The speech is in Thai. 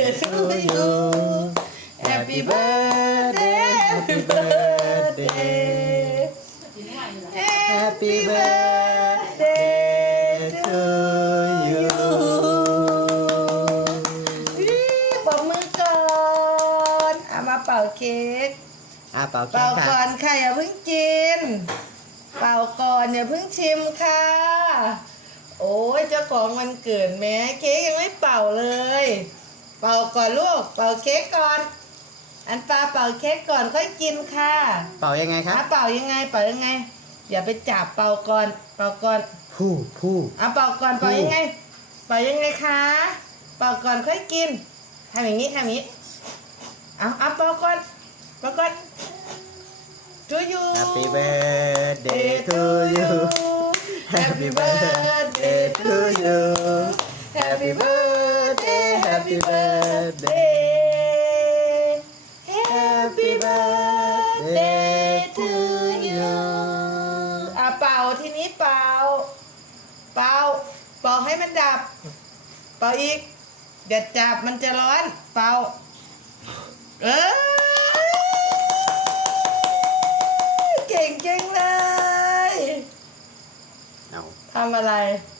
to you Happy birthday Happy birthday Happy birthday to you อีปรบมือก่อนเอามาเป่าเค้กอะเป่าเค้เป่ากค่ะก่อนค่ะอย่าเพิ่งกิน เป่าก่อนอย่าเพิ่งชิมค่ะ โอ้ยเจ้าของมันเกิดแม้เค้กยังไม่เป่าเลย เป่าก่อนลูก เป่าเค้กก่อน อันปลาเป่าเค้กก่อนค่อยกินค่ะเป่ายังไงครับอะเป่ายังไง เป่ายังไง อย่าไปจับเป่าก่อน เป่าก่อน ผู้ผู้ อะเป่าก่อนเป่ายังไง เป่ายังไงคะเป่าก่อนค่อยกินทำอย่างนี้ทำอย่างนี้เอาเอาเป่าก่อนเป่าก่อนจูยู Happy birthday to you Happy birthday to you Happy birthday Happy birthday Happy birthday to you อะเป่าทีนี้เป่า เป่า เป่าให้มันดับ เป่าอีกเดี๋ยวจับมันจะร้อน เป่า เอ้ยเก่งจังเลย เอาทำอะไรเ